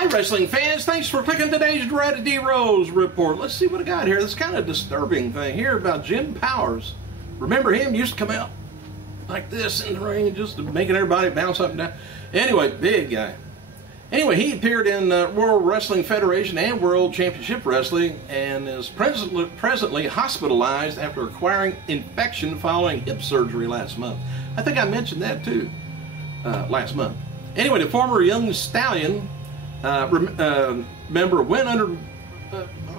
Hi, wrestling fans. Thanks for clicking today's Dreaded D-Rose report. Let's see what I got here. This kind of disturbing thing here about Jim Powers. Remember him? Used to come out like this in the ring, just making everybody bounce up and down. Anyway, big guy. Anyway, he appeared in World Wrestling Federation and World Championship Wrestling and is presently hospitalized after acquiring infection following hip surgery last month. I think I mentioned that too last month. Anyway, the former young stallion member went under,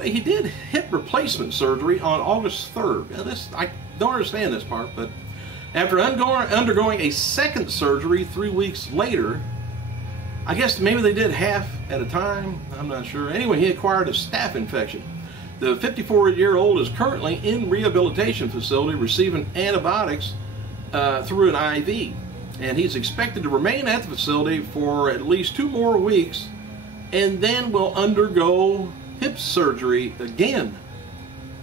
he did hip replacement surgery on August 3rd. Now this, I don't understand this part, but after undergoing a second surgery 3 weeks later, I guess maybe they did half at a time, I'm not sure. Anyway, he acquired a staph infection. The 54-year-old is currently in rehabilitation facility receiving antibiotics through an IV. And he's expected to remain at the facility for at least 2 more weeks and then will undergo hip surgery again.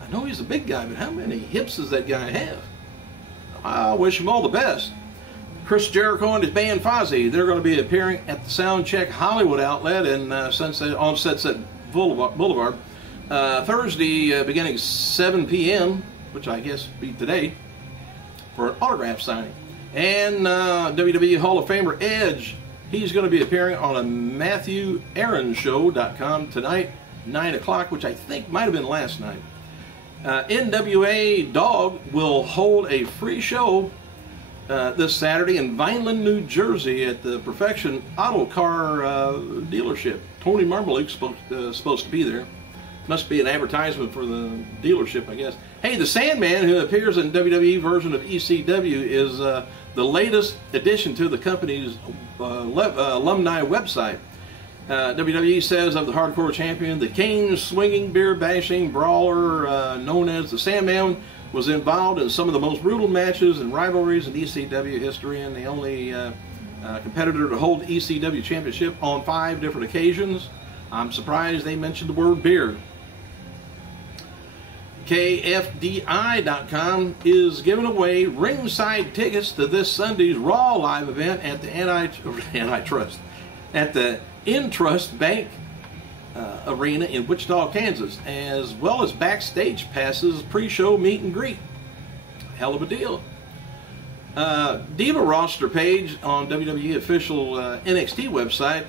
I know he's a big guy, but how many hips does that guy have? I wish him all the best. Chris Jericho and his band Fozzy, they're going to be appearing at the Soundcheck Hollywood outlet in on Sunset Boulevard Thursday beginning 7 p.m., which I guess will be today, for an autograph signing. And WWE Hall of Famer Edge, he's going to be appearing on a MatthewAaronshow.com tonight, 9 o'clock, which I think might have been last night. NWA Dog will hold a free show this Saturday in Vineland, New Jersey at the Perfection Auto Car dealership. Tony Marmaluke's supposed to be there. Must be an advertisement for the dealership, I guess. Hey, the Sandman, who appears in WWE version of ECW, is the latest addition to the company's alumni website. WWE says of the hardcore champion, the cane-swinging, beer-bashing brawler known as the Sandman was involved in some of the most brutal matches and rivalries in ECW history, and the only competitor to hold the ECW championship on 5 different occasions. I'm surprised they mentioned the word beer. KFDI.com is giving away ringside tickets to this Sunday's Raw live event at the Intrust Bank Arena in Wichita, Kansas, as well as backstage passes, pre-show meet and greet. Hell of a deal. Diva roster page on WWE official NXT website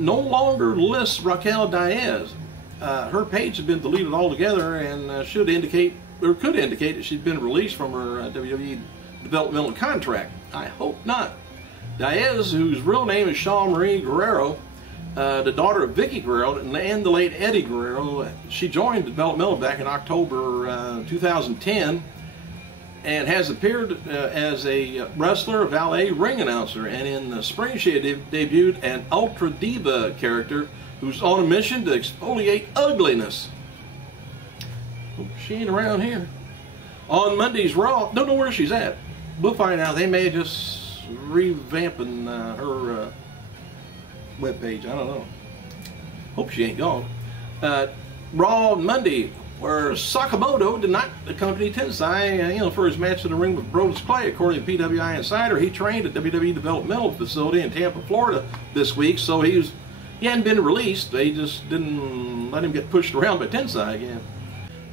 no longer lists Raquel Diaz. Her page has been deleted altogether and should indicate, or could indicate, that she's been released from her WWE developmental contract. I hope not. Diaz, whose real name is Shawn Marie Guerrero, the daughter of Vickie Guerrero and the late Eddie Guerrero, she joined developmental back in October 2010 and has appeared as a wrestler, valet, ring announcer, and in the spring she debuted an Ultra Diva character who's on a mission to exfoliate ugliness. Hope she ain't around here. On Monday's Raw, don't know where she's at. We'll find out. They may just revamping her webpage. I don't know. Hope she ain't gone. Raw on Monday, where Sakamoto did not accompany Tensai, for his match in the ring with Brodus Clay. According to PWI Insider, he trained at WWE developmental facility in Tampa, Florida this week, so he hadn't been released. They just didn't let him get pushed around by Tensai again.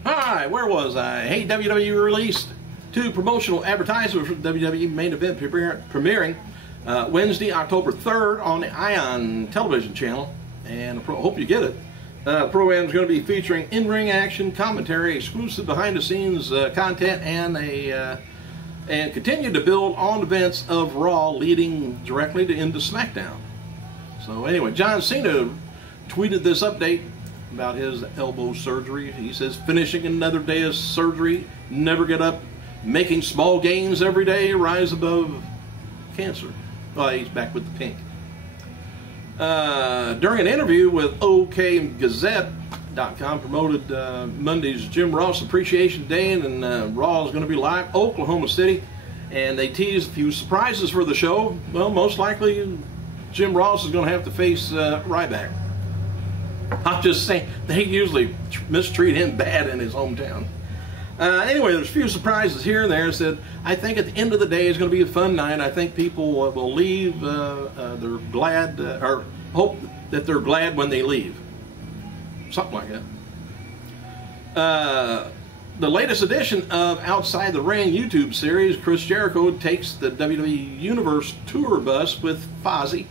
Alright, where was I? Hey, WWE released 2 promotional advertisements for the WWE main event premiering Wednesday, October 3rd on the Ion television channel, and I hope you get it. The program is going to be featuring in-ring action, commentary, exclusive behind-the-scenes content, and continue to build on events of Raw leading directly into SmackDown. So anyway, John Cena tweeted this update about his elbow surgery. He says, finishing another day of surgery, never get up, making small gains every day, rise above cancer. Oh, he's back with the pink. During an interview with OKGazette.com, promoted Monday's Jim Ross Appreciation Day, and Raw is going to be live Oklahoma City, and they teased a few surprises for the show. Well, most likely Jim Ross is going to have to face Ryback. I'm just saying, they usually mistreat him bad in his hometown. Anyway, there's a few surprises here and there. Said, I think at the end of the day it's going to be a fun night. I think people will leave. They're glad, or hope that they're glad when they leave. Something like that. The latest edition of Outside the Ring YouTube series, Chris Jericho takes the WWE Universe Tour bus with Fozzy.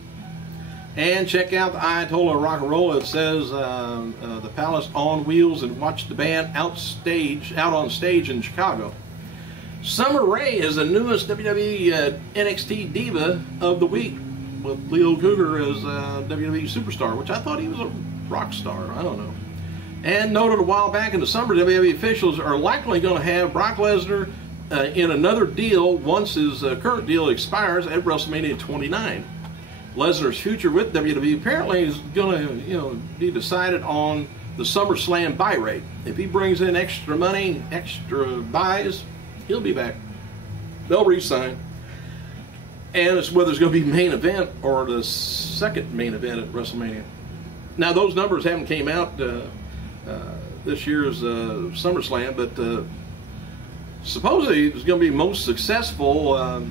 And check out the Ayatollah Rock and Roll. It says the Palace on Wheels, and watch the band out on stage in Chicago. Summer Rae is the newest WWE NXT Diva of the Week, with Leo Cougar as WWE Superstar, which I thought he was a rock star. I don't know. And noted a while back in the summer, WWE officials are likely going to have Brock Lesnar in another deal once his current deal expires at WrestleMania 29. Lesnar's future with WWE apparently is going to, be decided on the SummerSlam buy rate. If he brings in extra money, extra buys, he'll be back. They'll re-sign. And it's whether it's going to be main event or the second main event at WrestleMania. Now, those numbers haven't came out this year's SummerSlam, but supposedly it's going to be most successful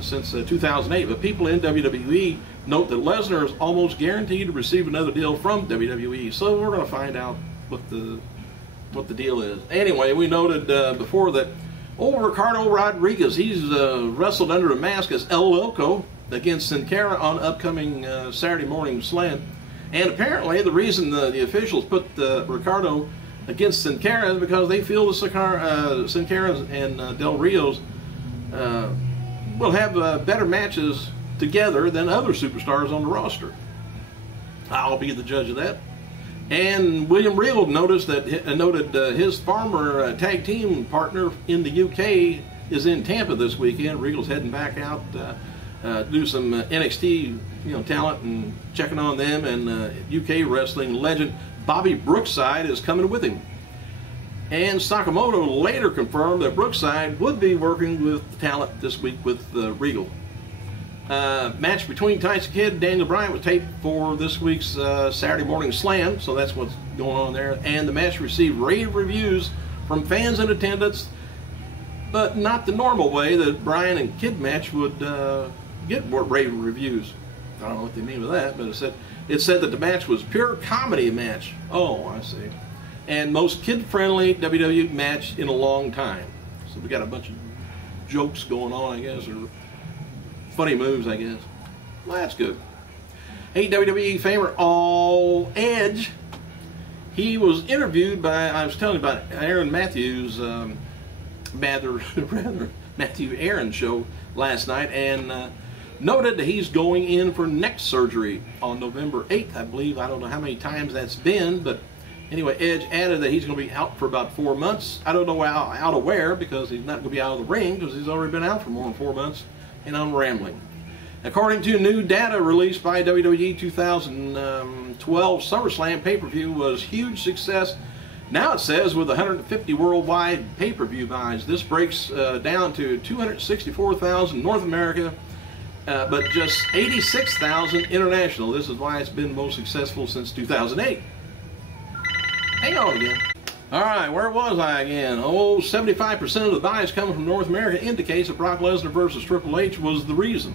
since 2008. But people in WWE note that Lesnar is almost guaranteed to receive another deal from WWE. So we're going to find out what the deal is. Anyway, we noted before that Ricardo Rodriguez, he's wrestled under a mask as El Loco against Sin Cara on upcoming Saturday Morning Slam. And apparently the reason the officials put Ricardo against Sin Cara is because they feel the Sin Cara and Del Rios will have better matches together than other superstars on the roster. I'll be the judge of that. And William Regal noted his former tag team partner in the UK is in Tampa this weekend. Regal's heading back out do some NXT talent and checking on them, and UK wrestling legend Bobby Brookside is coming with him. And Sakamoto later confirmed that Brookside would be working with the talent this week with Regal. Match between Tyson Kidd and Daniel Bryan was taped for this week's Saturday Morning Slam, so that's what's going on there. And the match received rave reviews from fans in attendance, but not the normal way that Bryan and Kidd match would get rave reviews. I don't know what they mean by that, but it said that the match was pure comedy match. Oh, I see. And most kid-friendly WWE match in a long time. So we got a bunch of jokes going on, I guess, or funny moves, I guess. Well, that's good. Hey, WWE famer Edge. He was interviewed by, I was telling you about Aaron Matthews, Matthew Aaron show last night, and noted that he's going in for neck surgery on November 8th, I believe. I don't know how many times that's been, but anyway, Edge added that he's going to be out for about 4 months. I don't know out of where, because he's not going to be out of the ring, because he's already been out for more than 4 months, and I'm rambling. According to new data released by WWE, 2012 SummerSlam pay-per-view was huge success. Now it says with 150 worldwide pay-per-view buys. This breaks down to 264,000 North America, but just 86,000 international. This is why it's been most successful since 2008. Hang on again. All right, where was I again? 75% of the buys coming from North America indicates that Brock Lesnar versus Triple H was the reason.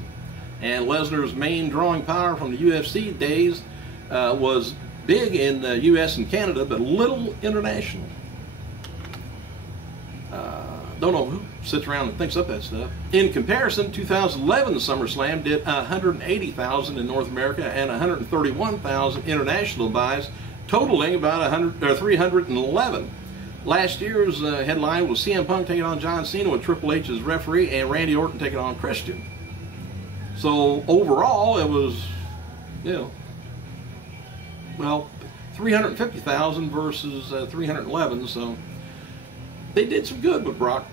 And Lesnar's main drawing power from the UFC days was big in the US and Canada, but little international. Don't know who sits around and thinks up that stuff. In comparison, 2011 SummerSlam did 180,000 in North America and 131,000 international buys, totaling about 311. Last year's headline was CM Punk taking on John Cena with Triple H as referee, and Randy Orton taking on Christian. So overall, it was, 350,000 versus 311. So they did some good with Brock.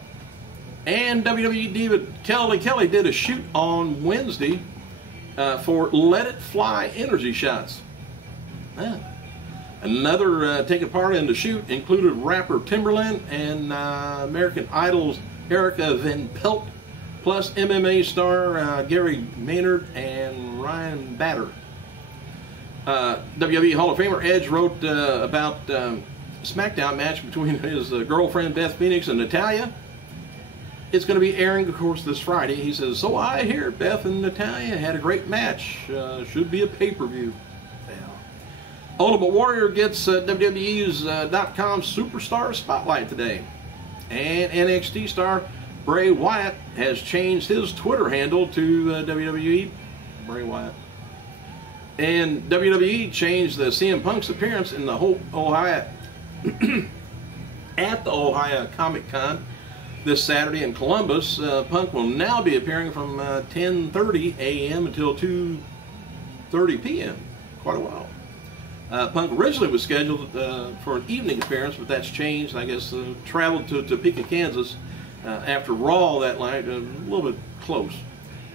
And WWE diva Kelly did a shoot on Wednesday for Let It Fly energy shots. Another taking part in the shoot included rapper Timberland and American Idol's Erica Van Pelt, plus MMA star Gary Maynard and Ryan Bader. WWE Hall of Famer Edge wrote about a SmackDown match between his girlfriend Beth Phoenix and Natalya. it's going to be airing, of course, this Friday. He says, so I hear Beth and Natalya had a great match. Should be a pay-per-view. Yeah. Ultimate Warrior gets WWE's .com Superstar Spotlight today. And NXT star Bray Wyatt has changed his Twitter handle to WWE Bray Wyatt. And WWE changed the CM Punk's appearance in the Ohio at the Ohio Comic Con this Saturday in Columbus. Punk will now be appearing from 10:30 a.m. until 2:30 p.m. Quite a while. Punk originally was scheduled for an evening appearance, but that's changed. I guess traveled to Topeka, Kansas after Raw that night, a little bit close.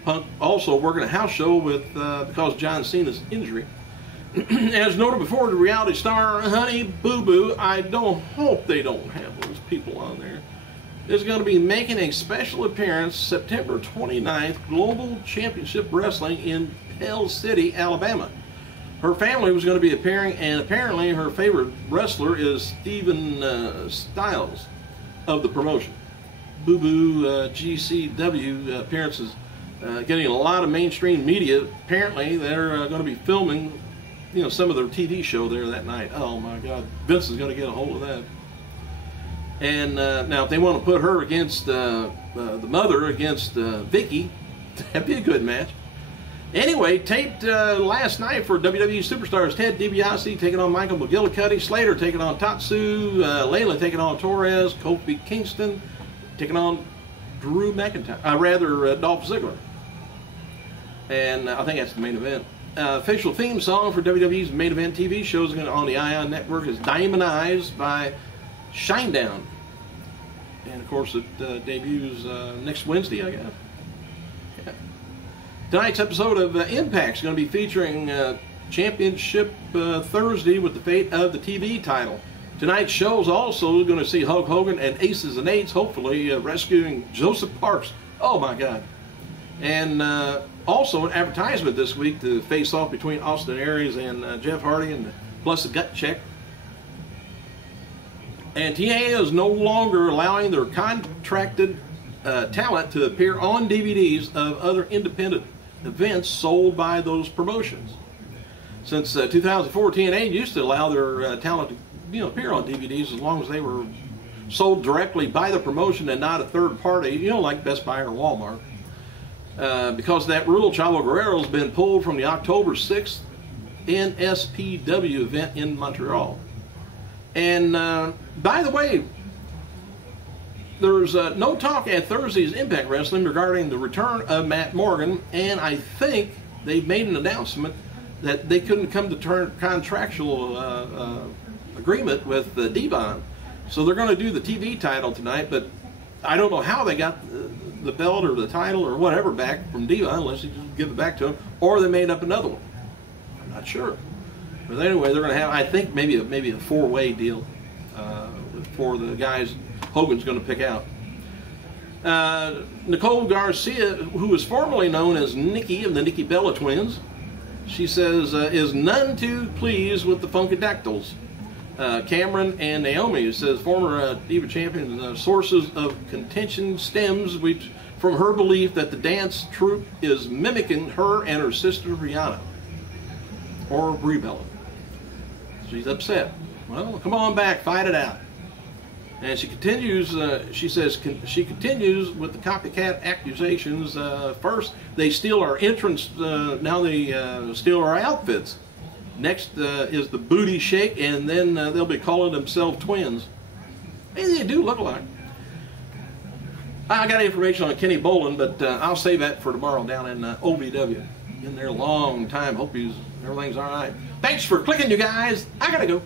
Punk also working a house show with because of John Cena's injury. As noted before, the reality star Honey Boo Boo, I don't hope they don't have those people on there, is going to be making a special appearance September 29th, Global Championship Wrestling in Pell City, Alabama. Her family was going to be appearing, and apparently her favorite wrestler is Steven Styles of the promotion. Boo Boo GCW appearances getting a lot of mainstream media. Apparently they're going to be filming, you know, some of their TV show there that night. Oh my God, Vince is going to get a hold of that. And now if they want to put her against the mother against Vicky, that'd be a good match. Anyway, taped last night for WWE Superstars, Ted DiBiase taking on Michael McGillicuddy, Slater taking on Tatsu, Layla taking on Torres, Kofi Kingston taking on Drew McIntyre, Dolph Ziggler. And I think that's the main event. Official theme song for WWE's main event TV shows on the Ion Network is Diamond Eyes by Shinedown. And of course it debuts next Wednesday, I guess. Yeah. Tonight's episode of Impact is going to be featuring Championship Thursday with the fate of the TV title. Tonight's show is also going to see Hulk Hogan and Aces and Eights, hopefully rescuing Joseph Parks. Oh my God. And also an advertisement this week to face off between Austin Aries and Jeff Hardy, and plus a gut check. And TNA is no longer allowing their contracted talent to appear on DVDs of other independent events sold by those promotions. Since 2004, TNA used to allow their talent to appear on DVDs as long as they were sold directly by the promotion and not a third party, like Best Buy or Walmart. Because that rule, Chavo Guerrero has been pulled from the October 6th NSPW event in Montreal. And by the way, there's no talk at Thursday's Impact Wrestling regarding the return of Matt Morgan, and I think they've made an announcement that they couldn't come to contractual agreement with Devon, so they're going to do the TV title tonight. But I don't know how they got the belt or the title or whatever back from Devon, unless they just give it back to him, or they made up another one. I'm not sure. But anyway, they're going to have, I think, maybe a four-way deal for the guys Hogan's going to pick out. Nicole Garcia, who is formerly known as Nikki of the Nikki Bella Twins, she says, is none too pleased with the Funkadactyls. Cameron and Naomi says former Diva champion sources of contention stems from her belief that the dance troupe is mimicking her and her sister Rihanna, or Brie Bella. She's upset. Well, come on back, fight it out. And she continues, she says, she continues with the copycat accusations. First, they steal our entrance, now they steal our outfits. Next is the booty shake, and then they'll be calling themselves twins. Maybe they do look alike. I got information on Kenny Bolin, but I'll save that for tomorrow down in OVW. Been there a long time. Hope everything's all right. Thanks for clicking, you guys. I gotta go.